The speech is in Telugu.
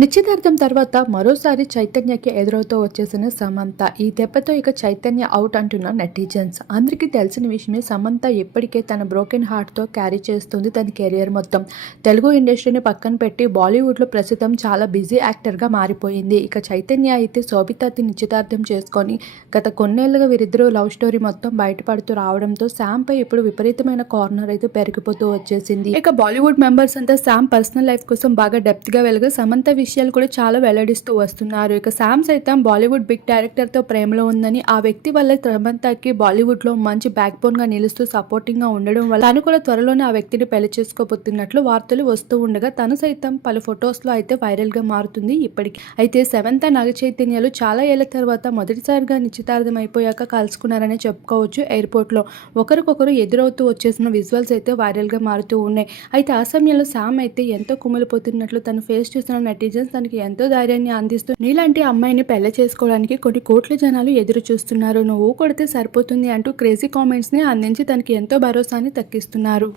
నిశ్చితార్థం తర్వాత మరోసారి చైతన్యకి ఎదురవుతూ వచ్చేసిన సమంత. ఈ దెబ్బతో ఇక చైతన్య అవుట్ అంటున్న నెటిజన్స్. అందరికీ తెలిసిన విషయమే, సమంత ఇప్పటికే తన బ్రోకెన్ హార్ట్తో క్యారీ చేస్తుంది తన కెరియర్ మొత్తం. తెలుగు ఇండస్ట్రీని పక్కన పెట్టి బాలీవుడ్లో ప్రస్తుతం చాలా బిజీ యాక్టర్గా మారిపోయింది. ఇక చైతన్య అయితే శోభితతో నిశ్చితార్థం చేసుకొని గత కొన్నేళ్లుగా వీరిద్దరూ లవ్ స్టోరీ మొత్తం బయటపడుతూ రావడంతో శాంపై ఇప్పుడు విపరీతమైన కార్నర్ అయితే పెరిగిపోతూ వచ్చేసింది. ఇక బాలీవుడ్ మెంబర్స్ అంతా శామ్ పర్సనల్ లైఫ్ కోసం బాగా డెప్త్గా వెలుగు సమంత విషయాలు కూడా చాలా వెల్లడిస్తూ వస్తున్నారు. ఇక శామ్ సైతం బాలీవుడ్ బిగ్ డైరెక్టర్తో ప్రేమలో ఉందని, ఆ వ్యక్తి వల్ల సమంతకి బాలీవుడ్లో మంచి బ్యాక్ బోన్గా నిలుస్తూ సపోర్టింగ్గా ఉండడం వల్ల తను కూడా త్వరలోనే ఆ వ్యక్తిని పెళ్లి చేసుకోబోతున్నట్లు వార్తలు వస్తూ ఉండగా, తను సైతం పలు ఫొటోస్లో అయితే వైరల్గా మారుతుంది ఇప్పటికి. అయితే సమంత నాగ చైతన్యాలు చాలా ఏళ్ల తర్వాత మొదటిసారిగా నిశ్చితార్థం అయిపోయాక కలుసుకున్నారనే చెప్పుకోవచ్చు. ఎయిర్పోర్ట్లో ఒకరికొకరు ఎదురవుతూ వచ్చేసిన విజువల్స్ అయితే వైరల్గా మారుతూ ఉన్నాయి. అయితే ఆ సమయంలో శామ్ అయితే ఎంతో కుమిలిపోతున్నట్లు తన ఫేస్ చూసిన నెటిజన్స్ తనకి ఎంతో ధైర్యాన్ని అందిస్తూ, నీలాంటి అమ్మాయిని పెళ్లి చేసుకోవడానికి కొన్ని కోట్ల జనాలు ఎదురు చూస్తున్నారు, నువ్వు కొడితే సరిపోతుంది అంటూ క్రేజీ కామెంట్స్ ని అందించి తనకి ఎంతో భరోసాని దక్కిస్తున్నారు.